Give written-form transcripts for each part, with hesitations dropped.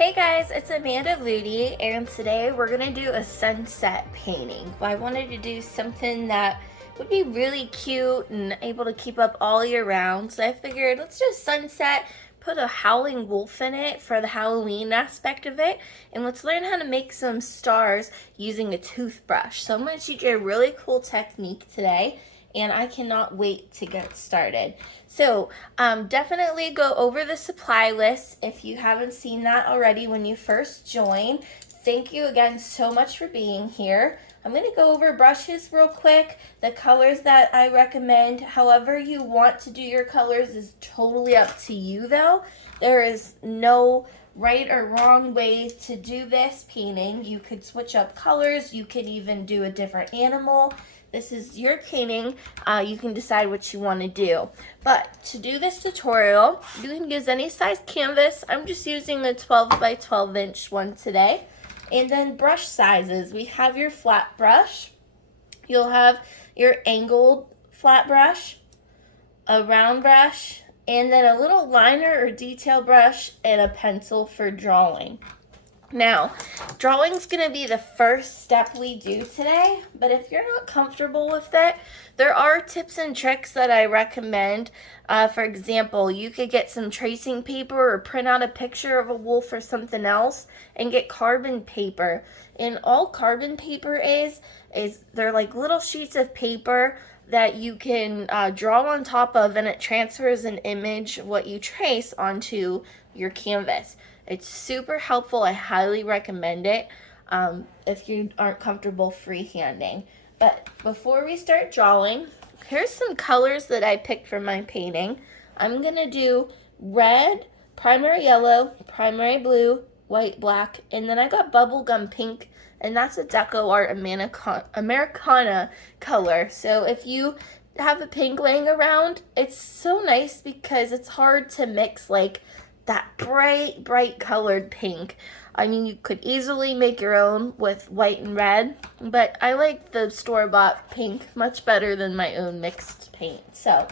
Hey guys, it's Amanda Leute, and today we're going to do a sunset painting. I wanted to do something that would be really cute and able to keep up all year round, so I figured let's do a sunset, put a howling wolf in it for the Halloween aspect of it, and let's learn how to make some stars using a toothbrush. So I'm going to teach you a really cool technique today, and I cannot wait to get started. So definitely go over the supply list if you haven't seen that already when you first join. Thank you again so much for being here. I'm going to go over brushes real quick, the colors that I recommend. However you want to do your colors is totally up to you though. There is no right or wrong way to do this painting. You could switch up colors, you could even do a different animal. This is your painting. You can decide what you want to do. But to do this tutorial, you can use any size canvas. I'm just using a 12 by 12 inch one today. And then brush sizes. We have your flat brush. You'll have your angled flat brush, a round brush, and then a little liner or detail brush and a pencil for drawing. Now, drawing's going to be the first step we do today, but if you're not comfortable with it, there are tips and tricks that I recommend. For example, you could get some tracing paper or print out a picture of a wolf or something else and get carbon paper. And all carbon paper is they're like little sheets of paper that you can draw on top of, and it transfers an image of what you trace onto your canvas. It's super helpful. I highly recommend it if you aren't comfortable freehanding. But before we start drawing, here's some colors that I picked for my painting. I'm going to do red, primary yellow, primary blue, white, black, and then I got bubblegum pink, and that's a Decoart Americana color. So if you have a pink laying around, it's so nice because it's hard to mix like that bright colored pink. I mean, you could easily make your own with white and red, but I like the store-bought pink much better than my own mixed paint. So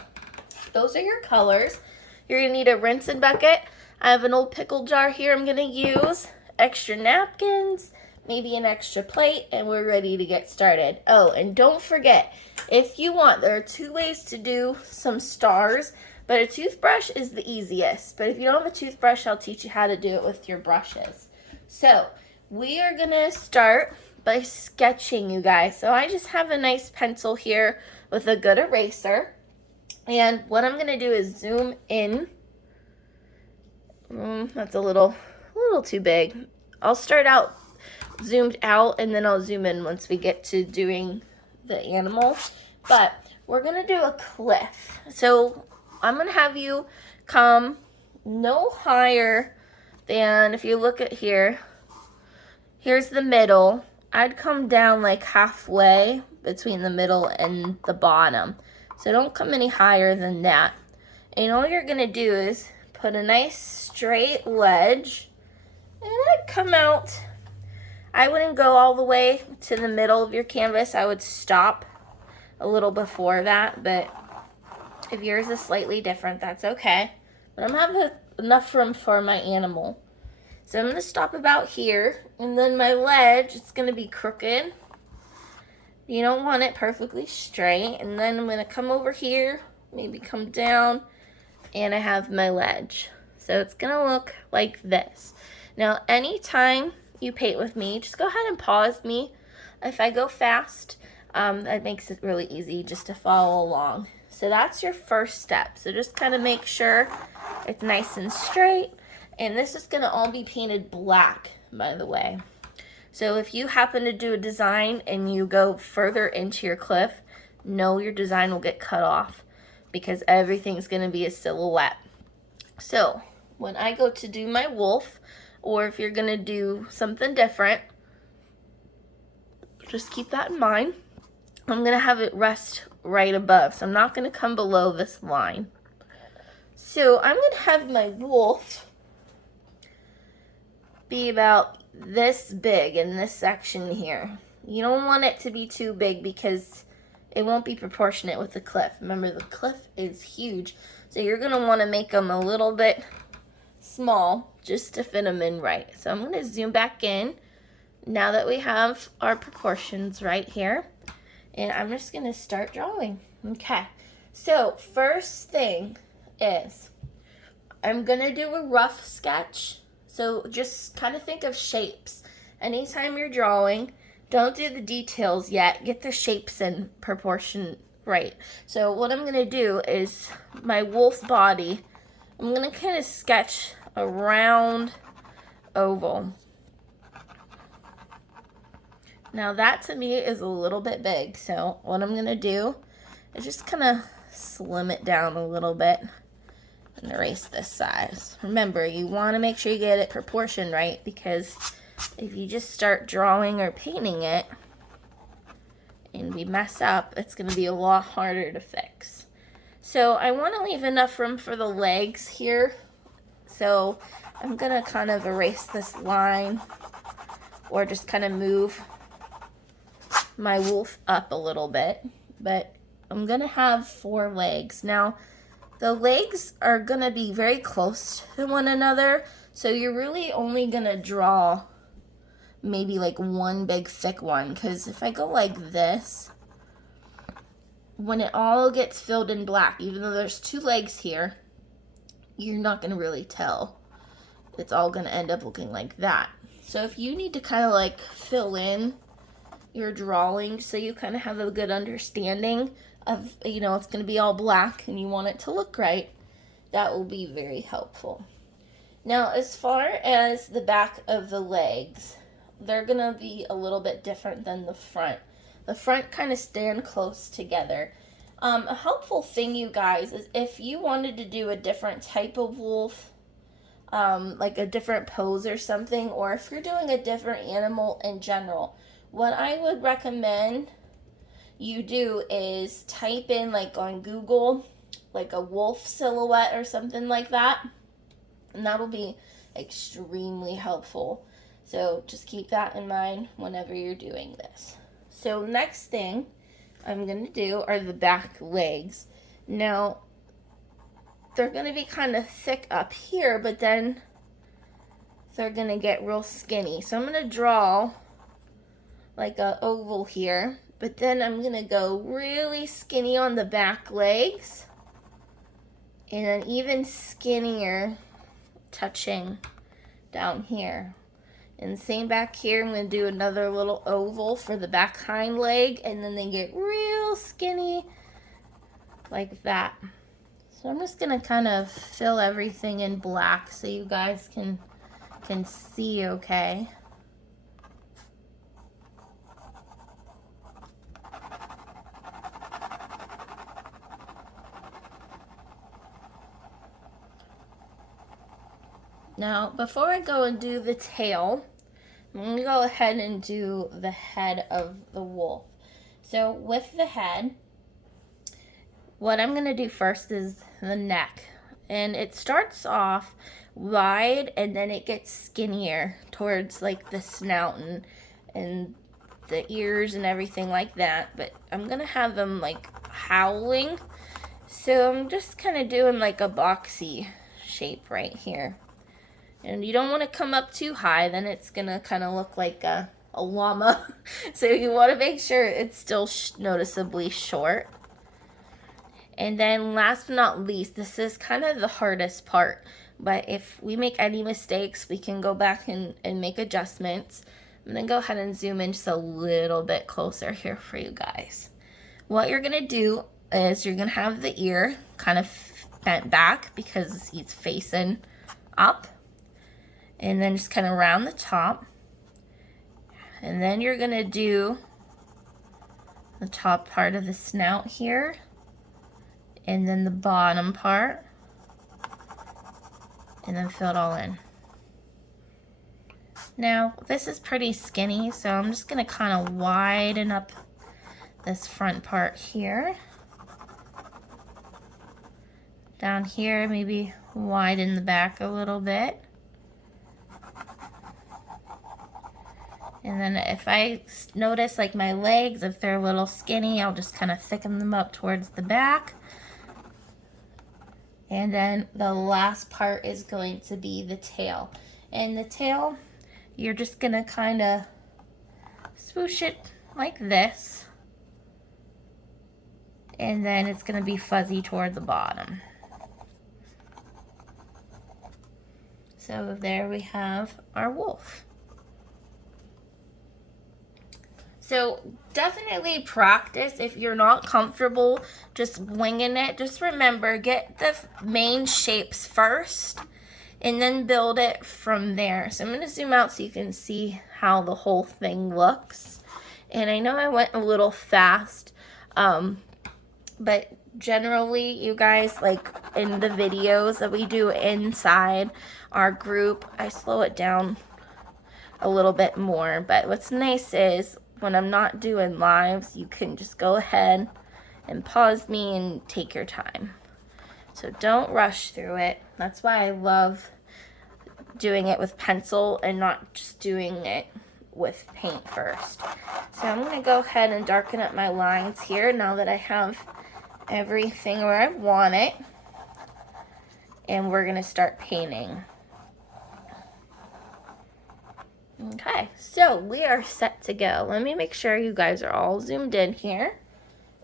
those are your colors. You're gonna need a rinsing bucket. I have an old pickle jar here I'm gonna use, extra napkins, maybe an extra plate, and we're ready to get started. Oh, and don't forget, if you want, there are two ways to do some stars, but a toothbrush is the easiest. But if you don't have a toothbrush, I'll teach you how to do it with your brushes. So we are gonna start by sketching, you guys. So I just have a nice pencil here with a good eraser. And what I'm gonna do is zoom in. That's a little too big. I'll start out zoomed out and then I'll zoom in once we get to doing the animal. But we're gonna do a cliff. So I'm gonna have you come no higher than, if you look at here, here's the middle. I'd come down like halfway between the middle and the bottom. So don't come any higher than that. And all you're gonna do is put a nice straight ledge, and I'd come out. I wouldn't go all the way to the middle of your canvas. I would stop a little before that, but if yours is slightly different, that's okay. But I'm having enough room for my animal. So I'm gonna stop about here, and then my ledge, it's gonna be crooked. You don't want it perfectly straight. And then I'm gonna come over here, maybe come down, and I have my ledge. So it's gonna look like this. Now, anytime you paint with me, just go ahead and pause me. If I go fast, that makes it really easy just to follow along. So that's your first step. So just kind of make sure it's nice and straight. And this is gonna all be painted black, by the way. So if you happen to do a design and you go further into your cliff, know your design will get cut off because everything's gonna be a silhouette. So when I go to do my wolf, or if you're gonna do something different, just keep that in mind. I'm gonna have it rest right above, so I'm not gonna come below this line. So I'm gonna have my wolf be about this big in this section here. You don't want it to be too big because it won't be proportionate with the cliff. Remember, the cliff is huge, so you're gonna wanna make them a little bit small. just to fit them in right. So I'm going to zoom back in now that we have our proportions right here. And I'm just going to start drawing. Okay, so first thing is I'm going to do a rough sketch. So just kind of think of shapes. Anytime you're drawing, don't do the details yet. Get the shapes in proportion right. So what I'm going to do is my wolf body, I'm going to kind of sketch a round oval. Now that to me is a little bit big, so what I'm going to do is just kind of slim it down a little bit and erase this size. Remember, you want to make sure you get it proportioned right, because if you just start drawing or painting it and we mess up, it's going to be a lot harder to fix. So I want to leave enough room for the legs here, so I'm going to kind of erase this line or just kind of move my wolf up a little bit. But I'm going to have 4 legs. Now, the legs are going to be very close to one another, so you're really only going to draw maybe like one big thick one, because if I go like this, when it all gets filled in black, even though there's 2 legs here, you're not going to really tell. It's all going to end up looking like that. So if you need to kind of like fill in your drawing so you kind of have a good understanding of, you know, it's going to be all black and you want it to look right, that will be very helpful. Now, as far as the back of the legs, they're going to be a little bit different than the front. The front kind of stand close together. A helpful thing, you guys, is if you wanted to do a different type of wolf, like a different pose or something, or if you're doing a different animal in general, what I would recommend you do is type in, like on Google, like a wolf silhouette or something like that, and that'll be extremely helpful. So just keep that in mind whenever you're doing this. So next thing I'm going to do are the back legs. Now, they're going to be kind of thick up here, but then they're going to get real skinny. So I'm going to draw like a oval here, but then I'm going to go really skinny on the back legs and then even skinnier touching down here. And same back here, I'm going to do another little oval for the back hind leg, and then they get real skinny like that. So I'm just going to kind of fill everything in black so you guys can see okay. Now, before I go and do the tail, I'm going to go ahead and do the head of the wolf. So with the head, what I'm going to do first is the neck. And it starts off wide and then it gets skinnier towards like the snout and the ears and everything like that. But I'm going to have them like howling. So I'm just kind of doing like a boxy shape right here. And you don't want to come up too high, then it's going to kind of look like a llama. So you want to make sure it's still noticeably short. And then last but not least, this is kind of the hardest part. But if we make any mistakes, we can go back and make adjustments. I'm going to go ahead and zoom in just a little bit closer here for you guys. What you're going to do is you're going to have the ear kind of bent back because he's facing up. And then just kind of round the top. And then you're going to do the top part of the snout here. And then the bottom part. And then fill it all in. Now, this is pretty skinny, so I'm just going to kind of widen up this front part here. Down here, maybe widen the back a little bit. And then if I notice like my legs, if they're a little skinny, I'll just kind of thicken them up towards the back. And then the last part is going to be the tail. And the tail, you're just gonna kind of swoosh it like this. And then it's gonna be fuzzy toward the bottom. So there we have our wolf. So definitely practice. If you're not comfortable just winging it, just remember, get the main shapes first and then build it from there. So I'm going to zoom out so you can see how the whole thing looks. And I know I went a little fast, but generally, you guys, like in the videos that we do inside our group, I slow it down a little bit more. But what's nice is when I'm not doing lives, you can just go ahead and pause me and take your time. So don't rush through it. That's why I love doing it with pencil and not just doing it with paint first. So I'm going to go ahead and darken up my lines here now that I have everything where I want it. And we're going to start painting. Okay, so we are set to go. Let me make sure you guys are all zoomed in here.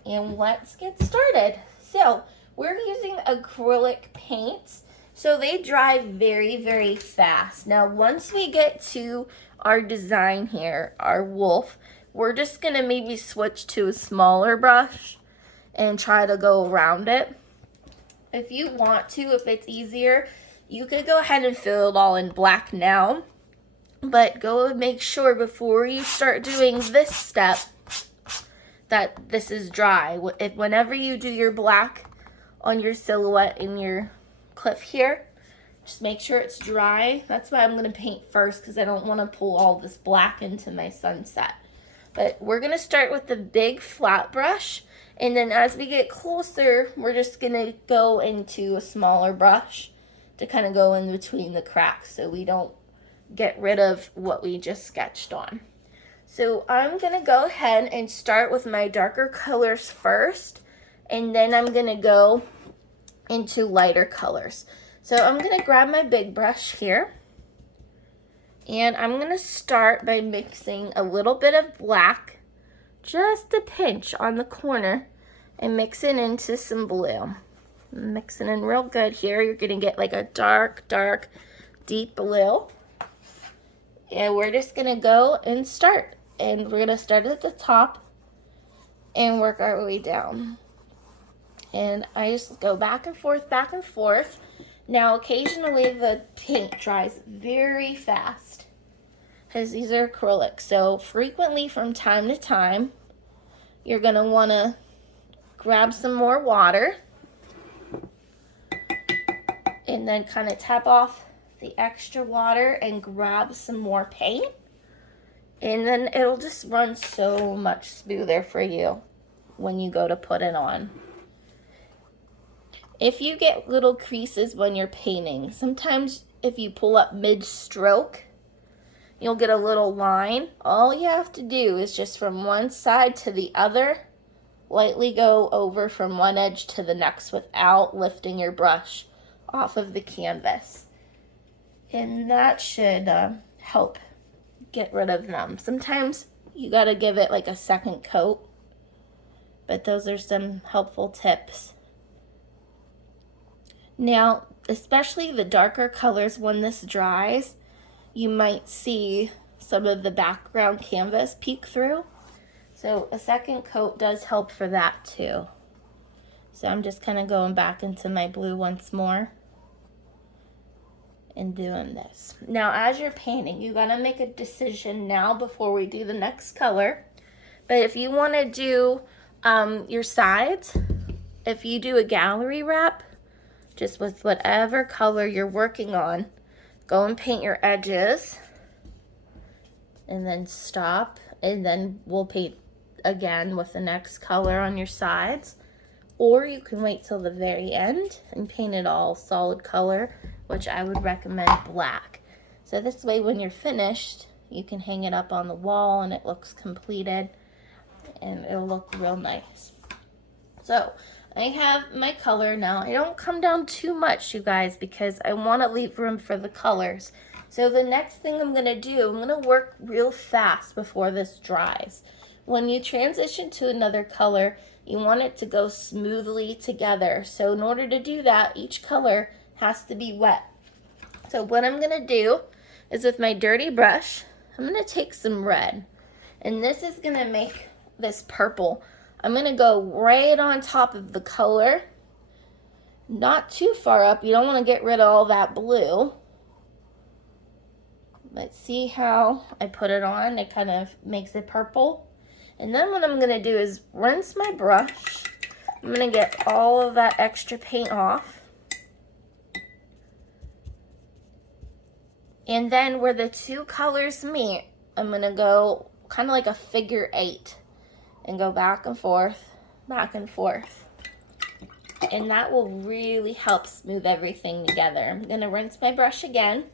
And let's get started. So we're using acrylic paints. So they dry very, very fast. Now, once we get to our design here, our wolf, we're just gonna maybe switch to a smaller brush and try to go around it. If you want to, if it's easier, you could go ahead and fill it all in black now. But go and make sure before you start doing this step that this is dry. Whenever you do your black on your silhouette in your cliff here, just make sure it's dry. That's why I'm going to paint first, because I don't want to pull all this black into my sunset. But we're going to start with the big flat brush, and then as we get closer, we're just going to go into a smaller brush to kind of go in between the cracks so we don't get rid of what we just sketched on. So I'm going to go ahead and start with my darker colors first, and then I'm going to go into lighter colors. So I'm going to grab my big brush here, and I'm going to start by mixing a little bit of black, just a pinch on the corner, and mix it into some blue. Mixing in real good here. You're going to get like a dark, dark, deep blue. And we're just going to go and start. And we're going to start at the top and work our way down. And I just go back and forth, back and forth. Now, occasionally the paint dries very fast because these are acrylics. So frequently from time to time, you're going to want to grab some more water and then kind of tap off the extra water and grab some more paint, and then it'll just run so much smoother for you when you go to put it on. If you get little creases when you're painting, sometimes if you pull up mid-stroke, you'll get a little line. All you have to do is just from one side to the other, lightly go over from one edge to the next without lifting your brush off of the canvas. And that should help get rid of them. Sometimes you got to give it like a second coat, but those are some helpful tips. Now, especially the darker colors, when this dries, you might see some of the background canvas peek through. So a second coat does help for that too. So I'm just kind of going back into my blue once more and doing this. Now, as you're painting, you gotta make a decision now before we do the next color. But if you want to do your sides, if you do a gallery wrap, just with whatever color you're working on, go and paint your edges, and then stop, and then we'll paint again with the next color on your sides. Or you can wait till the very end and paint it all solid color, which I would recommend black. So this way when you're finished, you can hang it up on the wall and it looks completed and it'll look real nice. So I have my color now. I don't come down too much, you guys, because I want to leave room for the colors. So the next thing I'm going to do, I'm going to work real fast before this dries. When you transition to another color, you want it to go smoothly together. So in order to do that, each color has to be wet. So what I'm going to do is with my dirty brush, I'm going to take some red. And this is going to make this purple. I'm going to go right on top of the color. Not too far up. You don't want to get rid of all that blue. Let's see how I put it on. It kind of makes it purple. And then what I'm going to do is rinse my brush. I'm going to get all of that extra paint off. And then where the two colors meet, I'm going to go kind of like a figure 8 and go back and forth, back and forth. And that will really help smooth everything together. I'm going to rinse my brush again.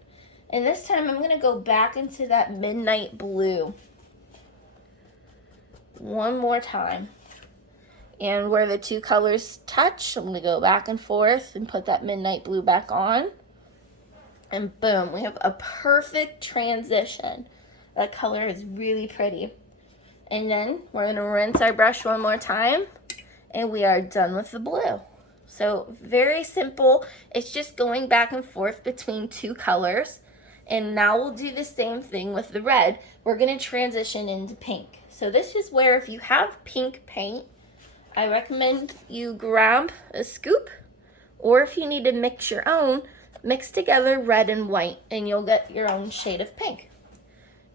And this time I'm going to go back into that midnight blue one more time. And where the two colors touch, I'm going to go back and forth and put that midnight blue back on. And boom, we have a perfect transition. That color is really pretty. And then we're going to rinse our brush one more time. And we are done with the blue. So very simple. It's just going back and forth between two colors. And now we'll do the same thing with the red. We're going to transition into pink. So this is where if you have pink paint, I recommend you grab a scoop. Or if you need to mix your own, mix together red and white and you'll get your own shade of pink.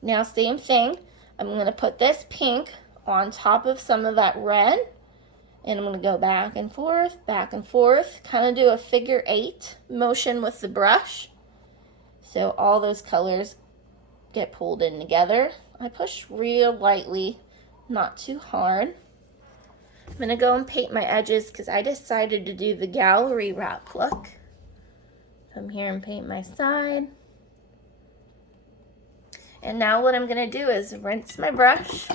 Now same thing. I'm going to put this pink on top of some of that red. And I'm going to go back and forth, kind of do a figure 8 motion with the brush. So all those colors get pulled in together. I push real lightly, not too hard. I'm going to go and paint my edges because I decided to do the gallery wrap look. Come here and paint my side. And now what I'm going to do is rinse my brush.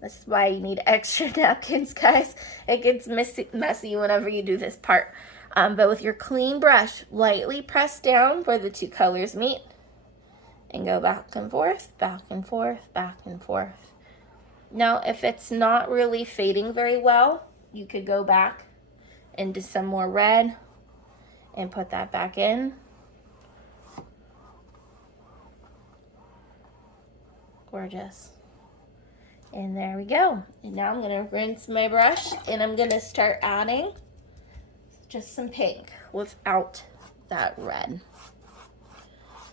That's why you need extra napkins, guys. It gets messy whenever you do this part. But with your clean brush, lightly press down where the two colors meet. And go back and forth, back and forth, back and forth. Now, if it's not really fading very well, you could go back into some more red and put that back in. Gorgeous. And there we go. And now I'm going to rinse my brush and I'm going to start adding just some pink without that red.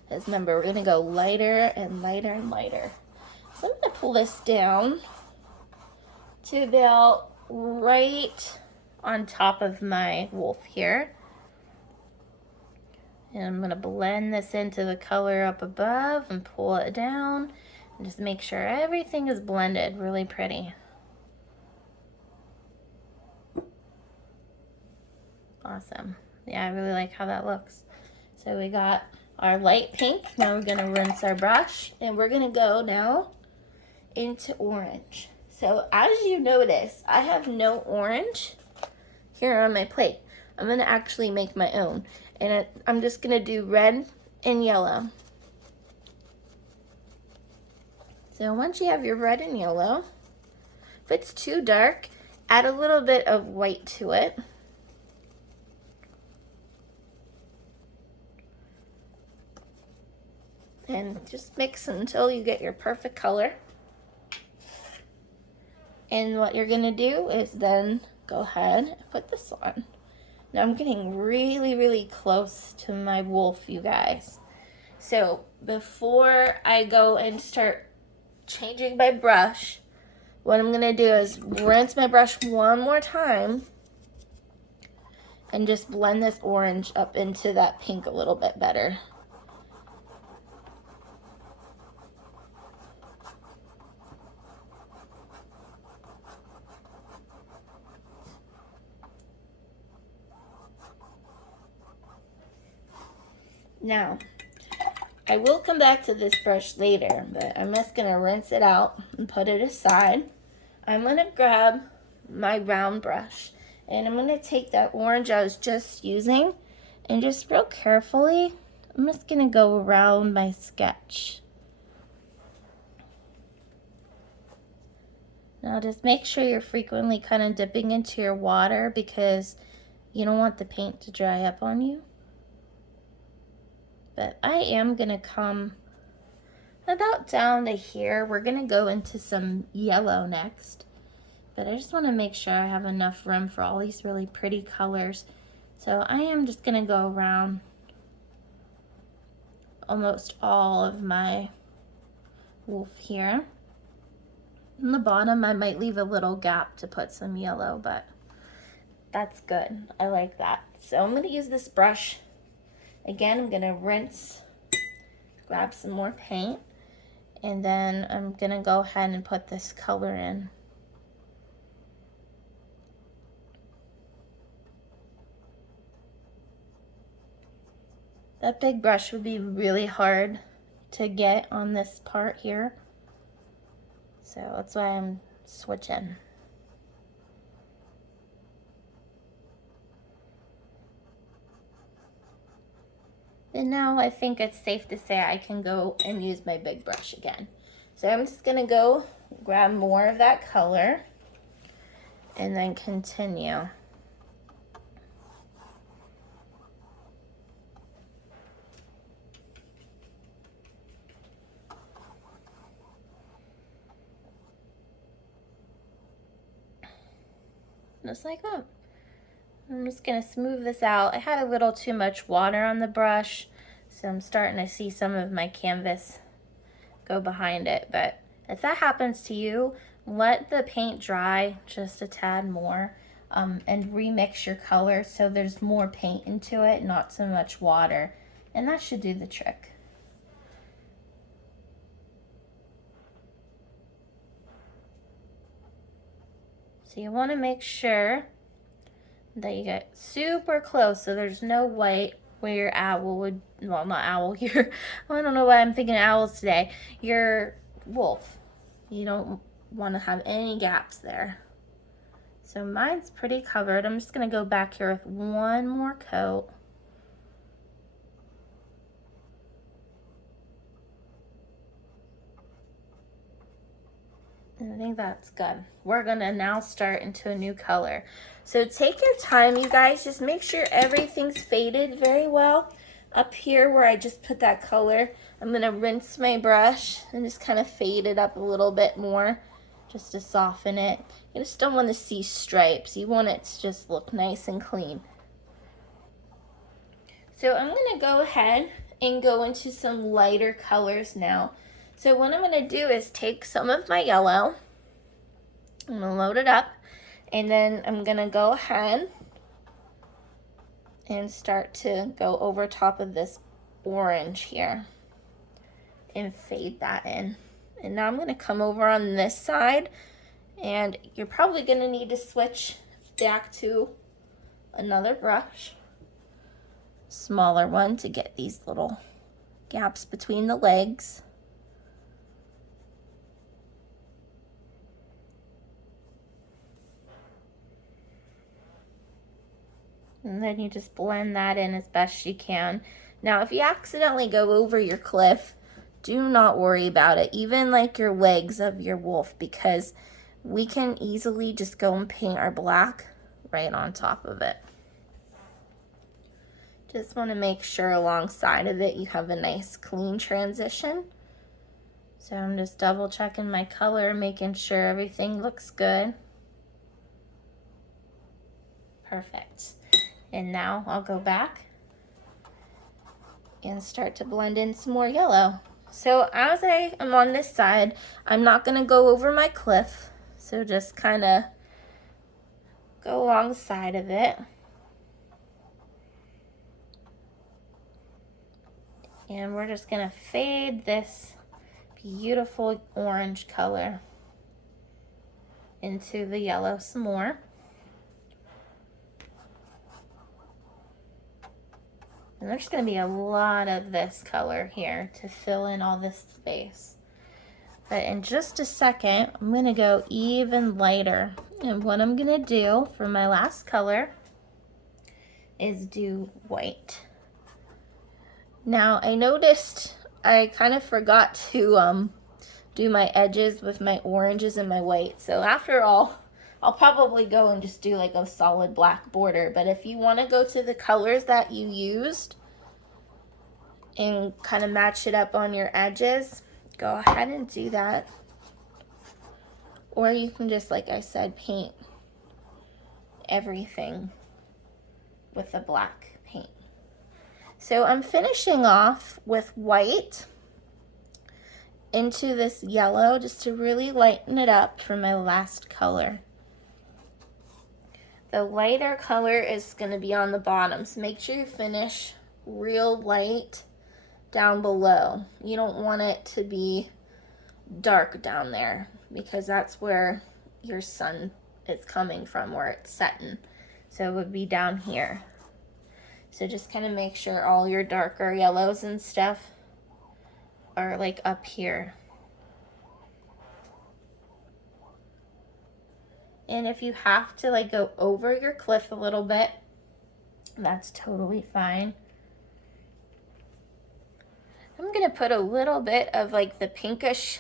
Because remember, we're going to go lighter and lighter and lighter. So I'm going to pull this down to about right on top of my wolf here. And I'm going to blend this into the color up above and pull it down. And just make sure everything is blended really pretty. Awesome. Yeah, I really like how that looks. So we got our light pink. Now we're going to rinse our brush. And we're going to go now into orange. So as you notice, I have no orange here on my plate. I'm going to actually make my own. And I'm just going to do red and yellow. So once you have your red and yellow, if it's too dark, add a little bit of white to it. And just mix until you get your perfect color. And what you're gonna do is then go ahead and put this on. Now I'm getting really, really close to my wolf, you guys. So before I go and start changing my brush, what I'm gonna do is rinse my brush one more time and just blend this orange up into that pink a little bit better. Now, I will come back to this brush later, but I'm just going to rinse it out and put it aside. I'm going to grab my round brush. And I'm gonna take that orange I was just using and just real carefully, I'm just gonna go around my sketch. Now just make sure you're frequently kind of dipping into your water because you don't want the paint to dry up on you. But I am gonna come about down to here. We're gonna go into some yellow next. But I just want to make sure I have enough room for all these really pretty colors. So I am just going to go around almost all of my wolf here. In the bottom, I might leave a little gap to put some yellow, but that's good. I like that. So I'm going to use this brush. Again, I'm going to rinse, grab some more paint, and then I'm going to go ahead and put this color in. That big brush would be really hard to get on this part here. So that's why I'm switching. And now I think it's safe to say I can go and use my big brush again. So I'm just gonna go grab more of that color and then continue. Just like that. I'm just gonna smooth this out. I had a little too much water on the brush, so I'm starting to see some of my canvas go behind it. But if that happens to you, let the paint dry just a tad more and remix your color so there's more paint into it, not so much water. And that should do the trick. So you want to make sure that you get super close so there's no white where your owl would, well, not owl here. I don't know why I'm thinking owls today. Your wolf. You don't want to have any gaps there. So mine's pretty covered. I'm just going to go back here with one more coat. And I think that's good. We're gonna now start into a new color. So take your time, you guys. Just make sure everything's faded very well. Up here where I just put that color, I'm gonna rinse my brush and just kind of fade it up a little bit more just to soften it. You just don't want to see stripes. You want it to just look nice and clean. So I'm gonna go ahead and go into some lighter colors now. So what I'm gonna do is take some of my yellow, I'm gonna load it up, and then I'm gonna go ahead and start to go over top of this orange here and fade that in. And now I'm gonna come over on this side, and you're probably gonna need to switch back to another brush, smaller one, to get these little gaps between the legs. And then you just blend that in as best you can. Now, if you accidentally go over your cliff, do not worry about it. Even like your legs of your wolf, because we can easily just go and paint our black right on top of it. Just want to make sure alongside of it you have a nice clean transition. So I'm just double checking my color, making sure everything looks good. Perfect. And now I'll go back and start to blend in some more yellow. So as I am on this side, I'm not gonna go over my cliff. So just kind of go alongside of it. And we're just gonna fade this beautiful orange color into the yellow some more. And there's going to be a lot of this color here to fill in all this space. But in just a second, I'm gonna go even lighter. And what I'm gonna do for my last color is do white. Now I noticed I kind of forgot to do my edges with my oranges and my white. So after all, I'll probably go and just do like a solid black border. But if you want to go to the colors that you used and kind of match it up on your edges, go ahead and do that. Or you can just, like I said, paint everything with the black paint. So I'm finishing off with white into this yellow just to really lighten it up for my last color. The lighter color is going to be on the bottom, so make sure you finish real light down below. You don't want it to be dark down there because that's where your sun is coming from, where it's setting. So it would be down here. So just kind of make sure all your darker yellows and stuff are like up here. And if you have to like go over your cliff a little bit, that's totally fine. I'm gonna put a little bit of like the pinkish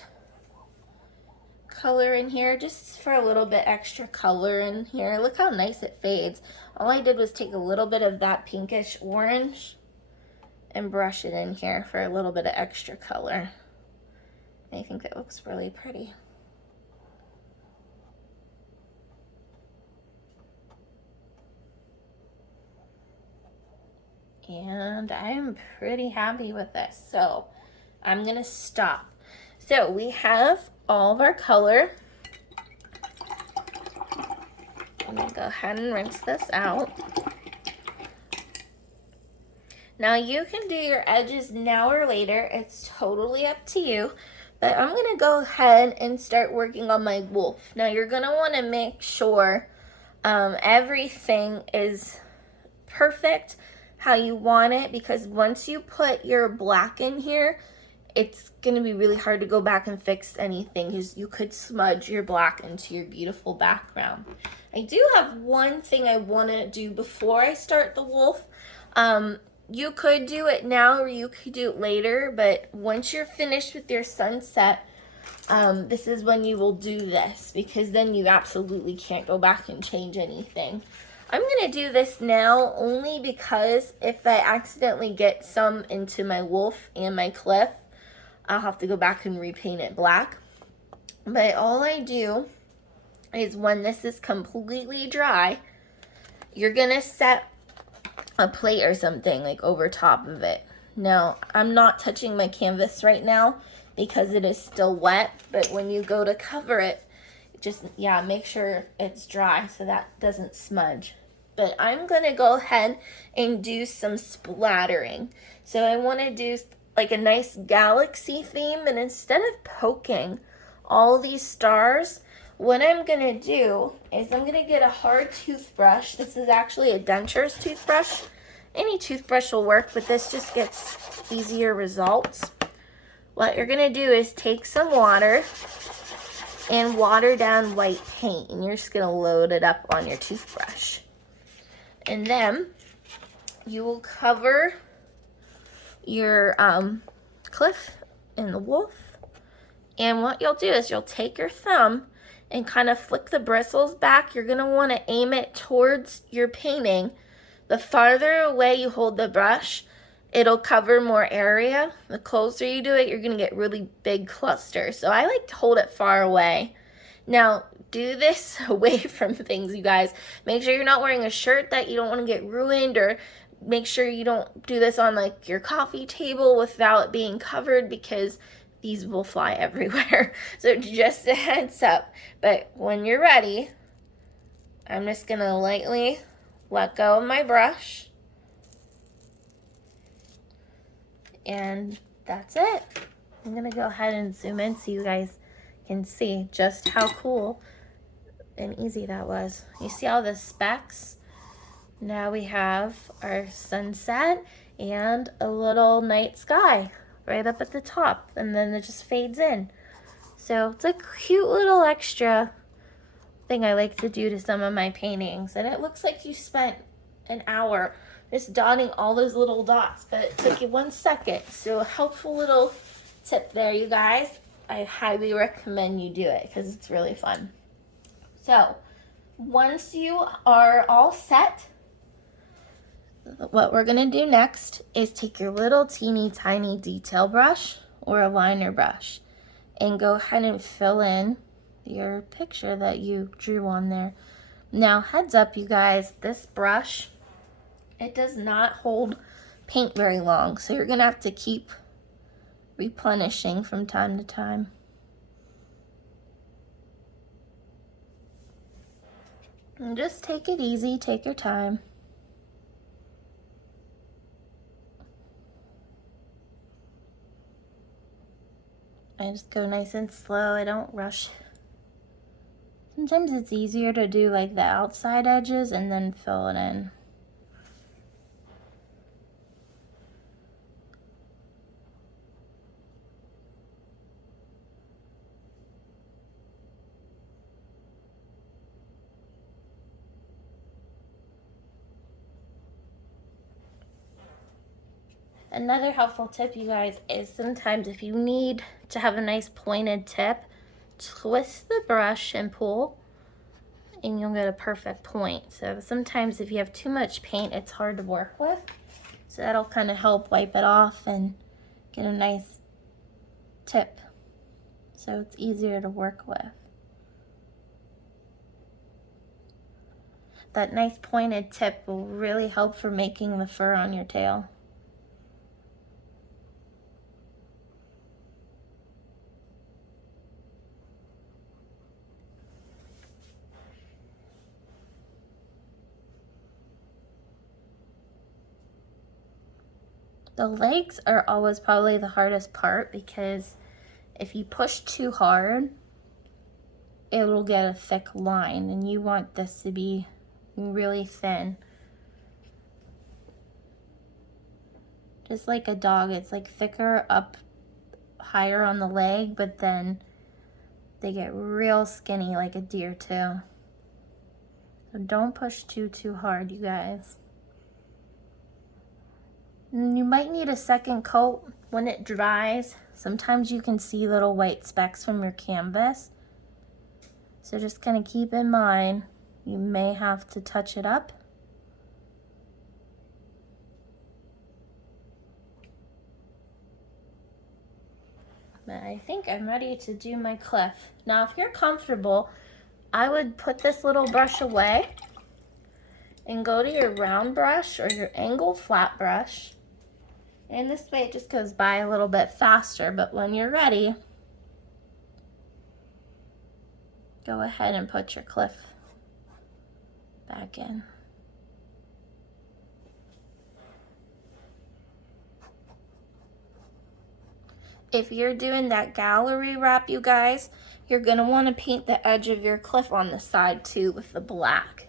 color in here, just for a little bit extra color in here. Look how nice it fades. All I did was take a little bit of that pinkish orange and brush it in here for a little bit of extra color. I think that looks really pretty. And I'm pretty happy with this, so I'm gonna stop. So we have all of our color. I'm gonna go ahead and rinse this out. Now you can do your edges now or later, it's totally up to you, but I'm gonna go ahead and start working on my wolf. Now you're gonna wanna make sure everything is perfect how you want it, because once you put your black in here, it's gonna be really hard to go back and fix anything because you could smudge your black into your beautiful background. I do have one thing I wanna do before I start the wolf. You could do it now or you could do it later, but once you're finished with your sunset, this is when you will do this, because then you absolutely can't go back and change anything. I'm gonna do this now only because if I accidentally get some into my wolf and my cliff, I'll have to go back and repaint it black. But all I do is when this is completely dry, you're gonna set a plate or something like over top of it. Now, I'm not touching my canvas right now because it is still wet, but when you go to cover it, just, yeah, make sure it's dry so that doesn't smudge. But I'm gonna go ahead and do some splattering. So I wanna do like a nice galaxy theme, and instead of poking all these stars, what I'm gonna do is I'm gonna get a hard toothbrush. This is actually a denture's toothbrush. Any toothbrush will work, but this just gets easier results. What you're gonna do is take some water and water down white paint, and you're just gonna load it up on your toothbrush. And then you will cover your cliff and the wolf. And what you'll do is you'll take your thumb and kind of flick the bristles back. You're gonna wanna aim it towards your painting. The farther away you hold the brush, it'll cover more area. The closer you do it, you're gonna get really big clusters. So I like to hold it far away. Now, do this away from things, you guys. Make sure you're not wearing a shirt that you don't want to get ruined, or make sure you don't do this on like your coffee table without it being covered, because these will fly everywhere. So just a heads up. But when you're ready, I'm just gonna lightly let go of my brush. And that's it. I'm gonna go ahead and zoom in so you guys can see just how cool and easy that was. You see all the specks? Now we have our sunset and a little night sky right up at the top, and then it just fades in. So it's a cute little extra thing I like to do to some of my paintings. And it looks like you spent an hour just dotting all those little dots, but it took you 1 second. So a helpful little tip there, you guys. I highly recommend you do it because it's really fun. So once you are all set, what we're gonna do next is take your little teeny tiny detail brush or a liner brush and go ahead and fill in your picture that you drew on there. Now, heads up, you guys, this brush, it does not hold paint very long, so you're gonna have to keep replenishing from time to time. And just take it easy, take your time. I just go nice and slow, I don't rush. Sometimes it's easier to do like the outside edges and then fill it in. Another helpful tip, you guys, is sometimes if you need to have a nice pointed tip, twist the brush and pull, and you'll get a perfect point. So sometimes if you have too much paint, it's hard to work with. So that'll kind of help wipe it off and get a nice tip. So it's easier to work with. That nice pointed tip will really help for making the fur on your tail. The legs are always probably the hardest part because if you push too hard, it will get a thick line, and you want this to be really thin. Just like a dog, it's like thicker up higher on the leg, but then they get real skinny like a deer too. So don't push too hard, you guys. And you might need a second coat when it dries. Sometimes you can see little white specks from your canvas. So just kind of keep in mind, you may have to touch it up. But I think I'm ready to do my cliff. Now, if you're comfortable, I would put this little brush away and go to your round brush or your angle flat brush. And this way it just goes by a little bit faster, but when you're ready, go ahead and put your cliff back in. If you're doing that gallery wrap, you guys, you're gonna wanna paint the edge of your cliff on the side too with the black.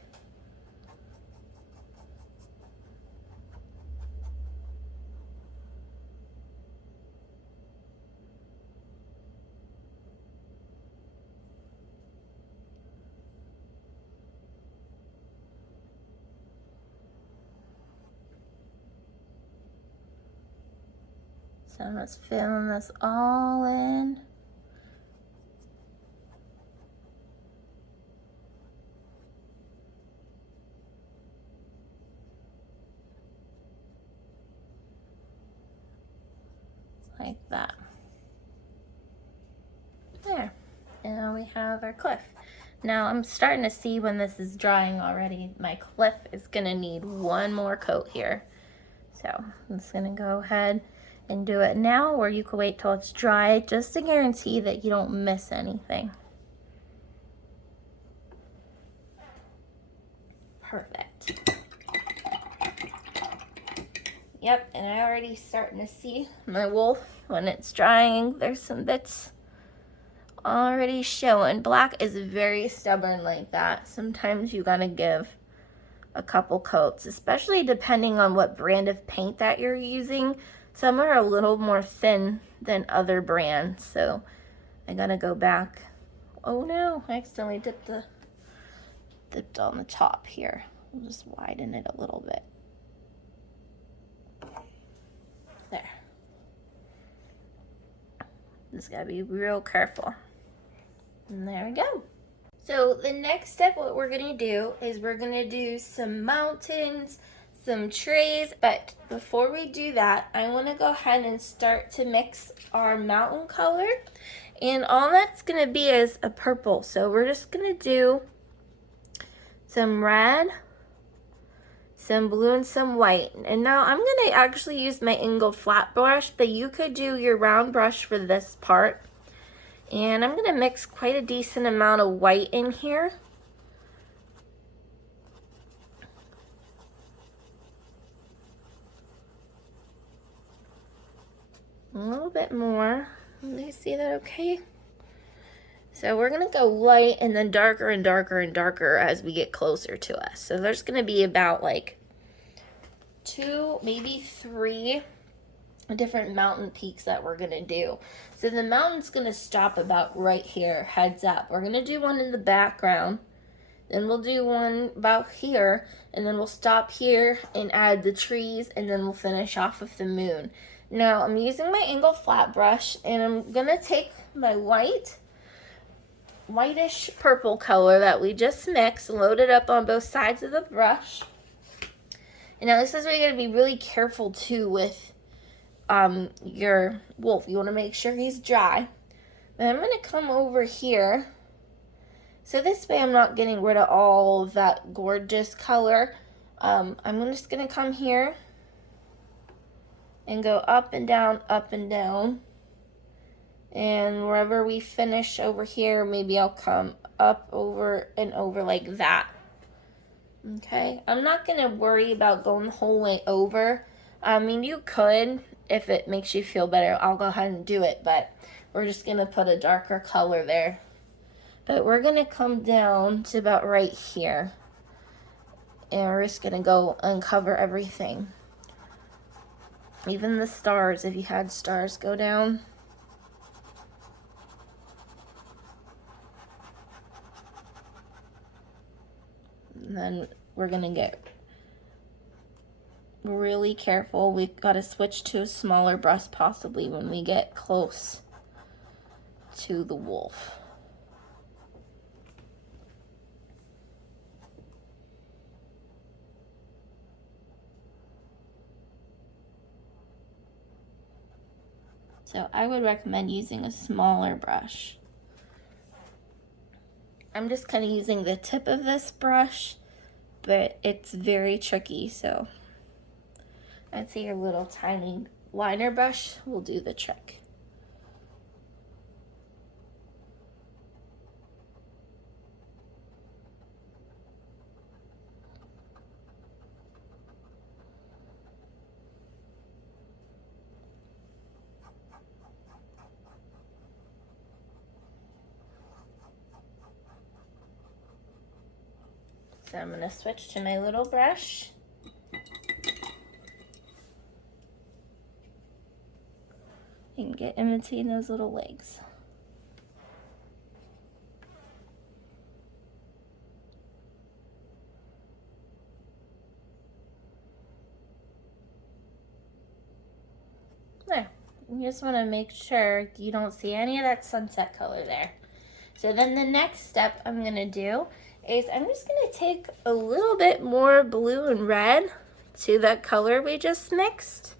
So I'm just filling this all in. Like that. There. And now we have our cliff. Now I'm starting to see when this is drying already, my cliff is gonna need one more coat here. So I'm just gonna go ahead and do it now, or you can wait till it's dry just to guarantee that you don't miss anything. Perfect. Yep, and I already starting to see my wolf when it's drying. There's some bits already showing. Black is very stubborn like that. Sometimes you gotta give a couple coats, especially depending on what brand of paint that you're using. Some are a little more thin than other brands, so I gotta go back. Oh no, I accidentally dipped on the top here. I'll just widen it a little bit. There. Just gotta be real careful. And there we go. So the next step, what we're gonna do is we're gonna do some mountains, some trees, but before we do that, I wanna go ahead and start to mix our mountain color. And all that's gonna be is a purple. So we're just gonna do some red, some blue, and some white. And now I'm gonna actually use my angled flat brush, but you could do your round brush for this part. And I'm gonna mix quite a decent amount of white in here. A little bit more. Do you see that okay? So we're gonna go light and then darker and darker and darker as we get closer to us. So there's gonna be about like 2, maybe 3 different mountain peaks that we're gonna do. So the mountain's gonna stop about right here, heads up. We're gonna do one in the background, then we'll do one about here, and then we'll stop here and add the trees, and then we'll finish off with the moon. Now I'm using my angled flat brush, and I'm gonna take my whitish purple color that we just mixed, load it up on both sides of the brush. And now this is where you gotta be really careful too with your wolf. You want to make sure he's dry. But I'm going to come over here. So this way I'm not getting rid of all of that gorgeous color. I'm just going to come here and go up and down, up and down. And wherever we finish over here, maybe I'll come up, over, and over like that. Okay, I'm not going to worry about going the whole way over. I mean, you could, if it makes you feel better. I'll go ahead and do it, but we're just going to put a darker color there. But we're going to come down to about right here. And we're just going to go uncover everything. Even the stars, if you had stars, go down. And then we're going to get really careful. We've got to switch to a smaller brush possibly when we get close to the wolf. So I would recommend using a smaller brush. I'm just kind of using the tip of this brush, but it's very tricky, so I'd say your little tiny liner brush will do the trick. So I'm going to switch to my little brush. You can get in between those little legs. There. You just want to make sure you don't see any of that sunset color there. So then the next step I'm going to do is I'm just going to take a little bit more blue and red to that color we just mixed.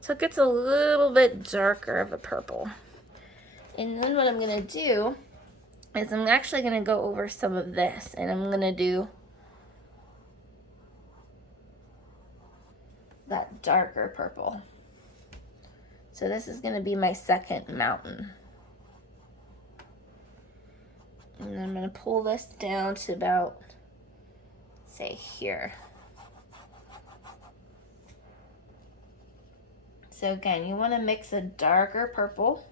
So it gets a little bit darker of a purple. And then what I'm going to do is I'm actually going to go over some of this, and I'm going to do that darker purple. So this is going to be my second mountain. And I'm going to pull this down to about, say, here. So again, you want to mix a darker purple.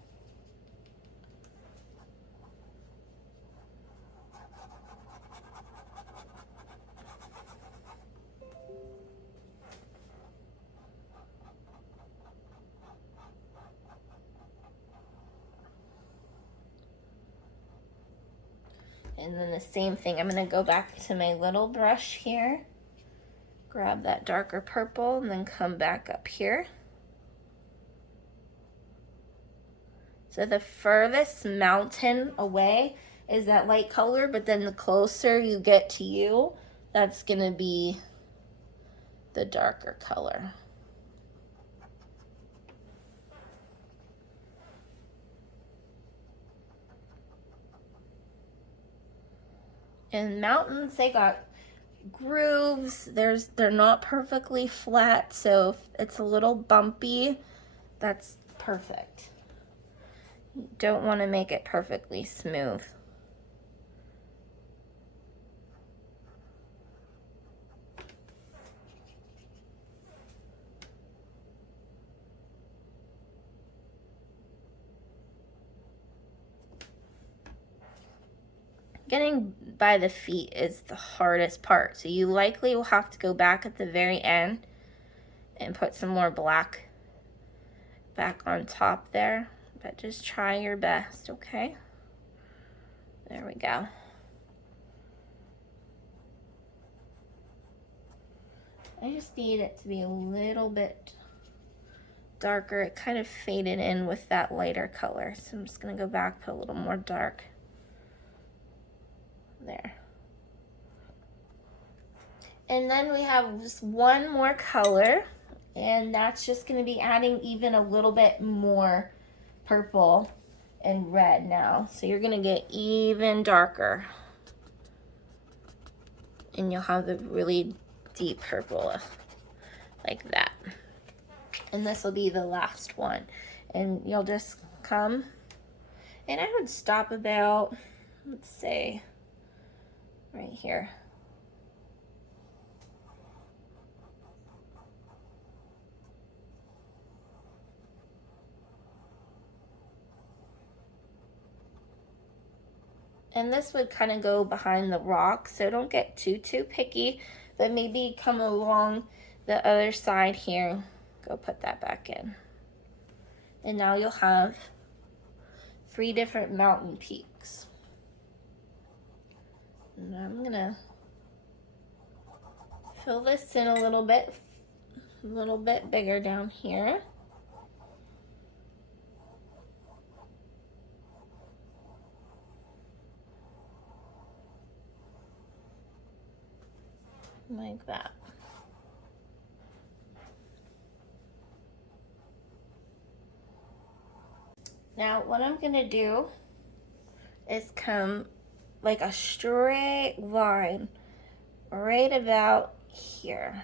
And then the same thing, I'm gonna go back to my little brush here, grab that darker purple, and then come back up here. So the furthest mountain away is that light color, but then the closer you get to you, that's gonna be the darker color. And mountains, they got grooves. They're not perfectly flat, so if it's a little bumpy, that's perfect. You don't want to make it perfectly smooth. Getting by the feet is the hardest part, so you likely will have to go back at the very end and put some more black back on top there, but just try your best, okay? There we go. I just need it to be a little bit darker. It kind of faded in with that lighter color, so I'm just gonna go back, put a little more dark. There. And then we have just one more color, and that's just going to be adding even a little bit more purple and red now. So you're going to get even darker, and you'll have the really deep purple like that. And this will be the last one. And you'll just come, and I would stop about, let's say, right here. And this would kind of go behind the rock, so don't get too picky, but maybe come along the other side here. Go put that back in. And now you'll have 3 different mountain peaks. And I'm gonna fill this in a little bit bigger down here. Like that. Now what I'm gonna do is come like a straight line right about here.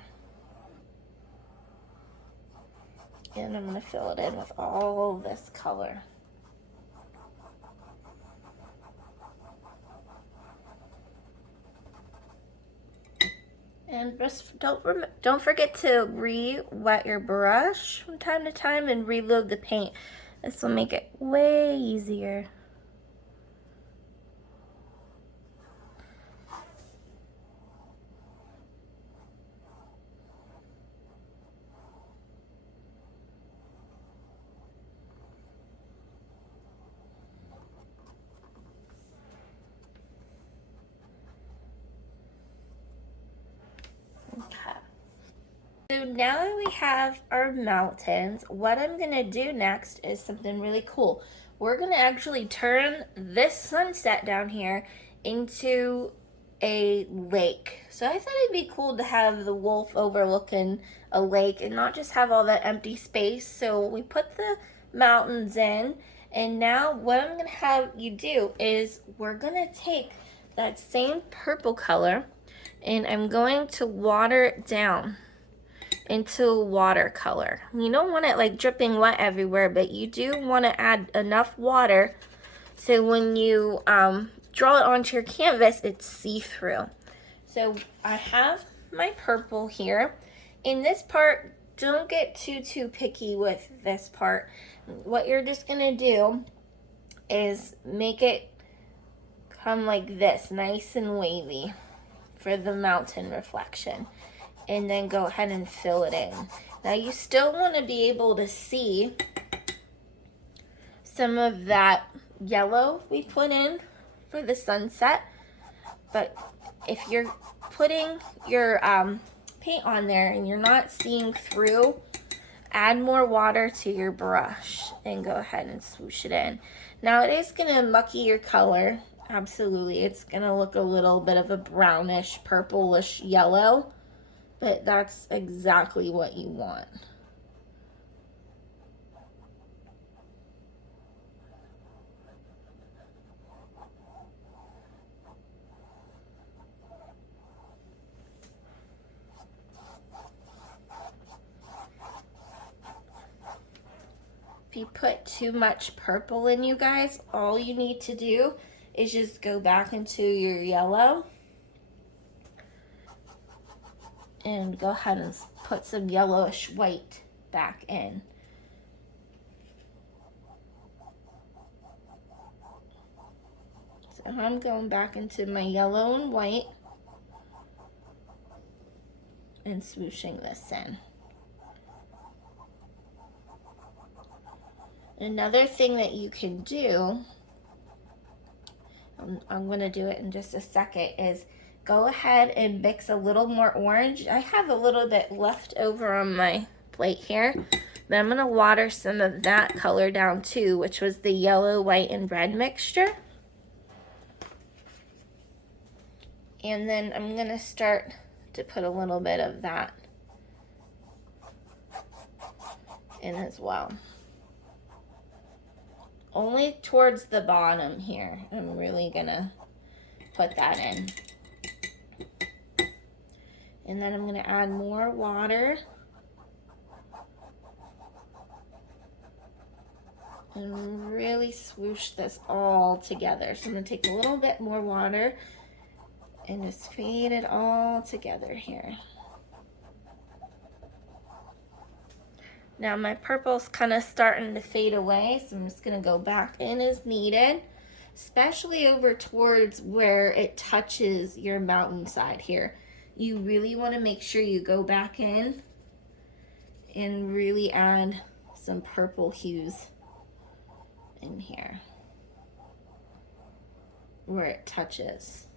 And I'm gonna fill it in with all this color. And just don't forget to re-wet your brush from time to time and reload the paint. This will make it way easier. So now that we have our mountains, what I'm gonna do next is something really cool. We're gonna actually turn this sunset down here into a lake. So I thought it'd be cool to have the wolf overlooking a lake and not just have all that empty space. So we put the mountains in, and now what I'm gonna have you do is we're gonna take that same purple color and I'm going to water it down into watercolor. You don't want it like dripping wet everywhere, but you do want to add enough water so when you draw it onto your canvas, it's see-through. So I have my purple here. In this part, don't get too picky with this part. What you're just gonna do is make it come like this, nice and wavy for the mountain reflection. And then go ahead and fill it in. Now you still want to be able to see some of that yellow we put in for the sunset, But if you're putting your paint on there and you're not seeing through, add more water to your brush and go ahead and swoosh it in. Now it is gonna mucky your color, absolutely. It's gonna look a little bit of a brownish, purplish yellow, but that's exactly what you want. If you put too much purple in, you guys, all you need to do is just go back into your yellow and go ahead and put some yellowish white back in. So I'm going back into my yellow and white and swooshing this in. Another thing that you can do, I'm going to do it in just a second, is go ahead and mix a little more orange. I have a little bit left over on my plate here, but I'm going to water some of that color down too, which was the yellow, white, and red mixture. And then I'm going to start to put a little bit of that in as well. Only towards the bottom here, I'm really gonna put that in. And then I'm gonna add more water. And really swoosh this all together. So I'm gonna take a little bit more water and just fade it all together here. Now my purple's kind of starting to fade away, so I'm just gonna go back in as needed, especially over towards where it touches your mountainside here. You really wanna make sure you go back in and really add some purple hues in here where it touches.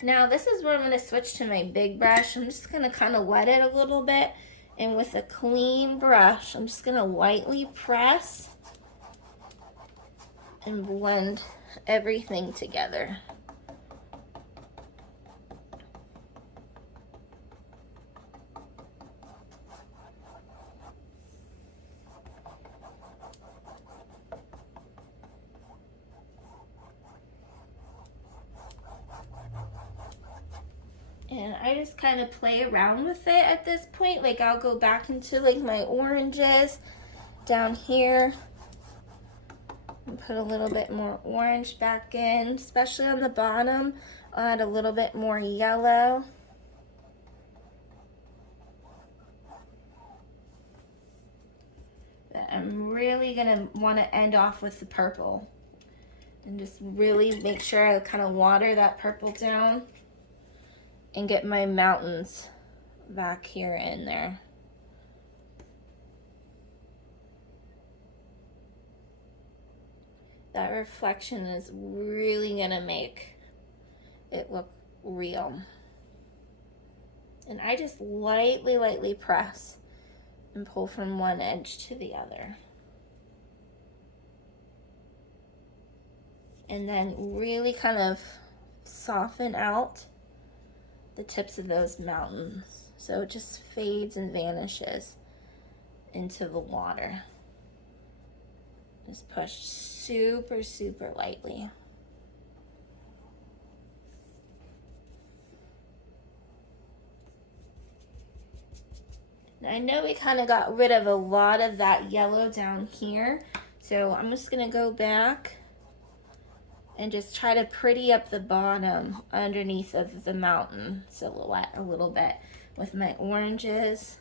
Now this is where I'm going to switch to my big brush. I'm just going to kind of wet it a little bit, and with a clean brush I'm just going to lightly press and blend everything together. And I just kind of play around with it at this point. Like I'll go back into like my oranges down here and put a little bit more orange back in, especially on the bottom. I'll add a little bit more yellow. But I'm really gonna want to end off with the purple and just really make sure I kind of water that purple down and get my mountains back here in there. That reflection is really gonna make it look real. And I just lightly press and pull from one edge to the other. And then really kind of soften out the tips of those mountains, so it just fades and vanishes into the water. Just push super lightly. Now I know we kind of got rid of a lot of that yellow down here, so I'm just gonna go back and just try to pretty up the bottom underneath of the mountain silhouette a little bit with my oranges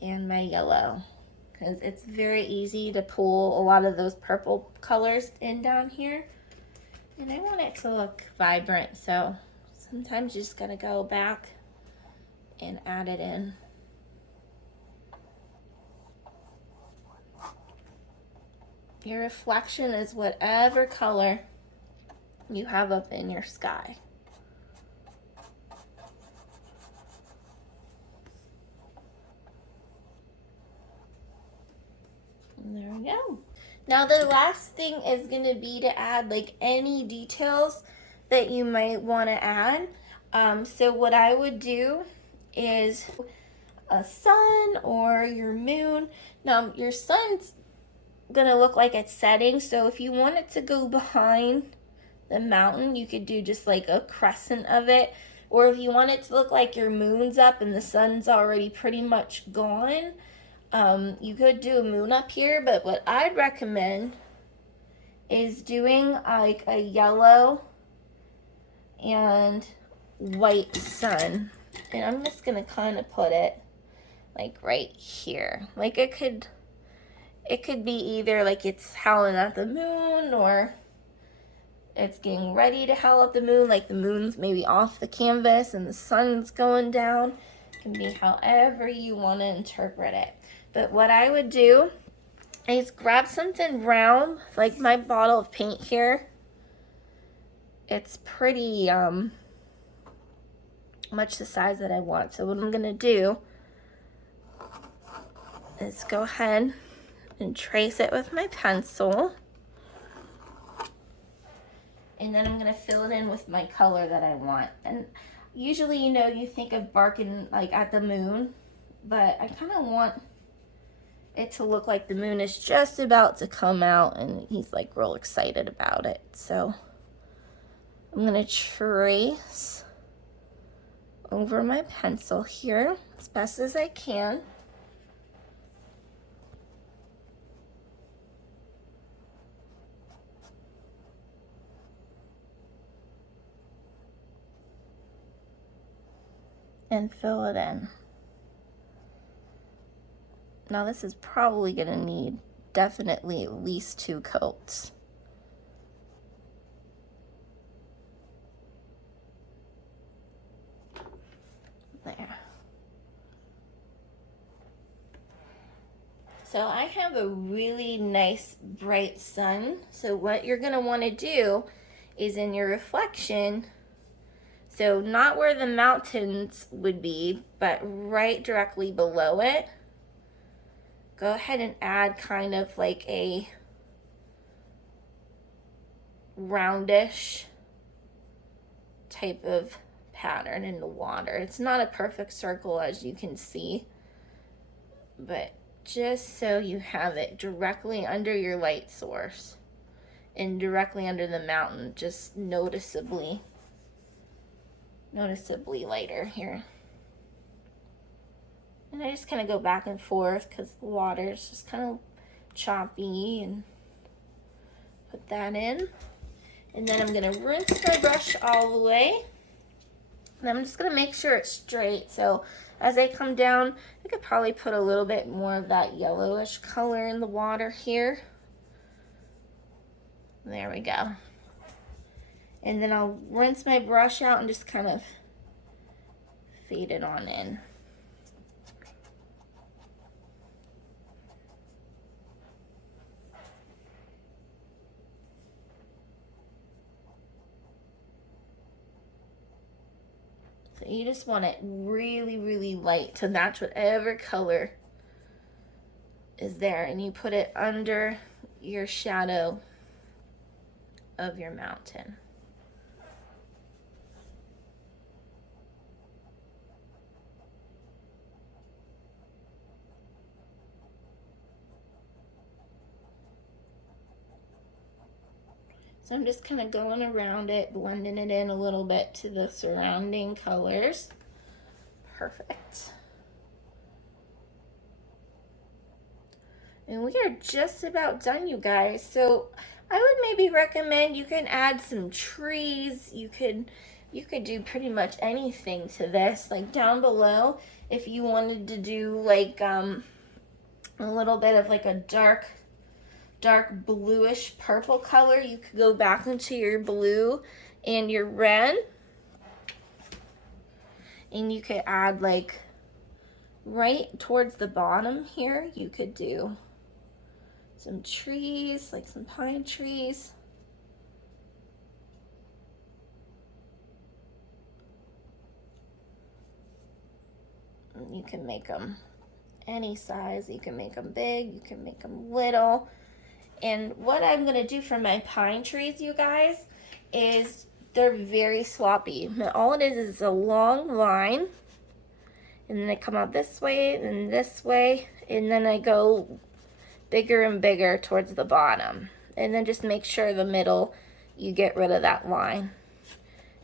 and my yellow, because it's very easy to pull a lot of those purple colors in down here, and I want it to look vibrant, so sometimes you just gotta go back and add it in. Your reflection is whatever color you have up in your sky. And there we go. Now the last thing is gonna be to add like any details that you might wanna add. So what I would do is a sun or your moon. Now your sun's gonna look like it's setting, so if you want it to go behind the mountain, you could do just like a crescent of it. Or if you want it to look like your moon's up and the sun's already pretty much gone, you could do a moon up here. But what I'd recommend is doing like a yellow and white sun. And I'm just gonna kind of put it like right here. Like it could be either like it's howling at the moon, or it's getting ready to howl at the moon, like the moon's maybe off the canvas and the sun's going down. It can be however you want to interpret it. But what I would do is grab something round, like my bottle of paint here. It's pretty much the size that I want. So what I'm gonna do is go ahead and trace it with my pencil. And then I'm gonna fill it in with my color that I want. And usually, you know, you think of barking like at the moon, but I kind of want it to look like the moon is just about to come out and he's like real excited about it. So I'm gonna trace over my pencil here as best as I can. And fill it in. Now this is probably gonna need definitely at least 2 coats. There. So I have a really nice bright sun. So what you're gonna wanna do is in your reflection, so not where the mountains would be, but right directly below it, go ahead and add kind of like a roundish type of pattern in the water. It's not a perfect circle, as you can see, but just so you have it directly under your light source and directly under the mountain, just noticeably lighter here. And I just kind of go back and forth because the water is just kind of choppy, and put that in. And then I'm gonna rinse my brush all the way. And I'm just gonna make sure it's straight. So as I come down, I could probably put a little bit more of that yellowish color in the water here. There we go. And then I'll rinse my brush out and just kind of fade it on in. So you just want it really, really light to match whatever color is there, and you put it under your shadow of your mountain. So I'm just kind of going around it, blending it in a little bit to the surrounding colors. Perfect. And we are just about done, you guys. So I would maybe recommend you can add some trees. You could do pretty much anything to this. Like down below, if you wanted to do like a little bit of like a dark bluish purple color, you could go back into your blue and your red, and you could add like right towards the bottom here, you could do some trees, like some pine trees. You can make them any size. You can make them big, you can make them little. And what I'm gonna do for my pine trees, you guys, is they're very sloppy. All it is a long line, and then I come out this way and this way, and then I go bigger and bigger towards the bottom. And then just make sure the middle, you get rid of that line.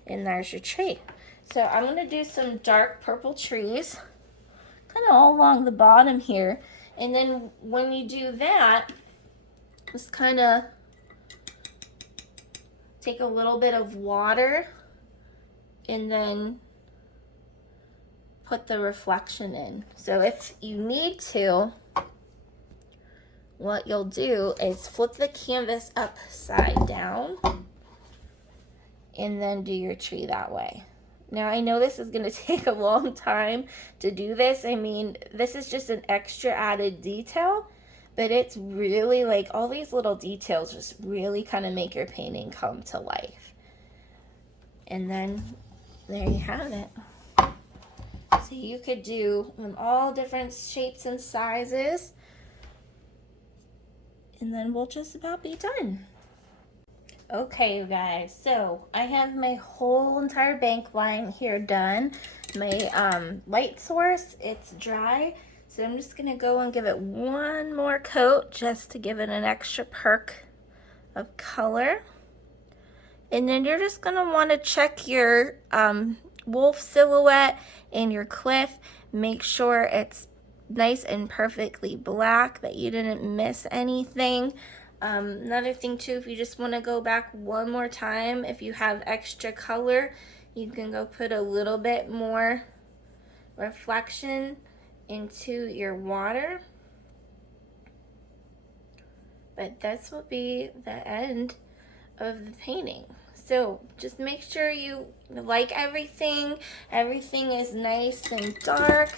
And there's your tree. So I'm gonna do some dark purple trees, kind of all along the bottom here. And then when you do that, just kind of take a little bit of water and then put the reflection in. So if you need to, what you'll do is flip the canvas upside down and then do your tree that way. Now I know this is gonna take a long time to do this. I mean, this is just an extra added detail, but it's really like all these little details just really kind of make your painting come to life. And then there you have it. So you could do them all different shapes and sizes, and then we'll just about be done. Okay, you guys, so I have my whole entire bank line here done. My light source, it's dry, so I'm just gonna go and give it one more coat just to give it an extra perk of color. And then you're just gonna wanna check your wolf silhouette and your cliff. Make sure it's nice and perfectly black, that you didn't miss anything. Another thing too, if you just want to go back one more time, if you have extra color, you can go put a little bit more reflection into your water. But this will be the end of the painting. So just make sure you like everything. Everything is nice and dark.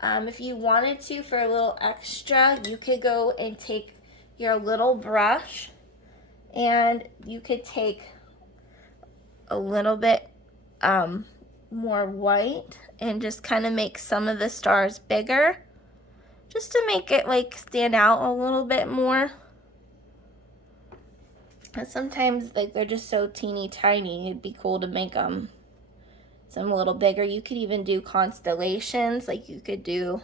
If you wanted to, for a little extra, you could go and take your little brush and you could take a little bit more white and just kind of make some of the stars bigger, just to make it like stand out a little bit more. And sometimes like they're just so teeny tiny, it'd be cool to make them some a little bigger. You could even do constellations, like you could do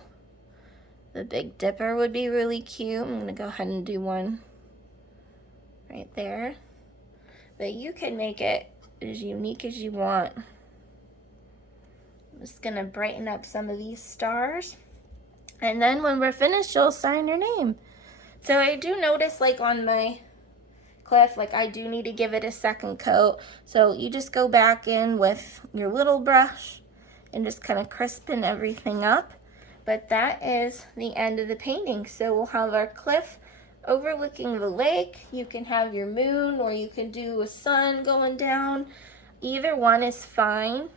the Big Dipper would be really cute. I'm gonna go ahead and do one right there. But you can make it as unique as you want. I'm just gonna brighten up some of these stars. And then when we're finished, you'll sign your name. So I do notice like on my cliff, like I do need to give it a second coat. So you just go back in with your little brush and just kind of crispen everything up. But that is the end of the painting. So we'll have our cliff overlooking the lake. You can have your moon, or you can do a sun going down. Either one is fine.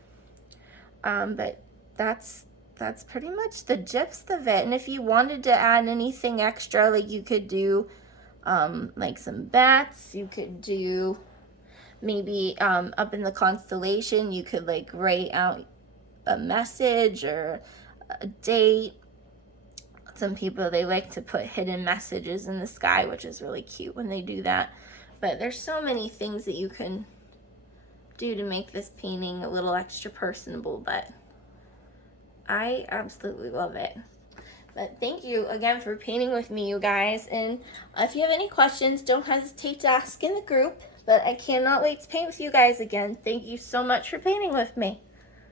But that's pretty much the gist of it. And if you wanted to add anything extra, like you could do like some bats, you could do maybe up in the constellation, you could like write out a message or a date. Some people, they like to put hidden messages in the sky, which is really cute when they do that. But there's so many things that you can do to make this painting a little extra personable, but I absolutely love it. But thank you again for painting with me, you guys. And if you have any questions, don't hesitate to ask in the group. But I cannot wait to paint with you guys again. Thank you so much for painting with me.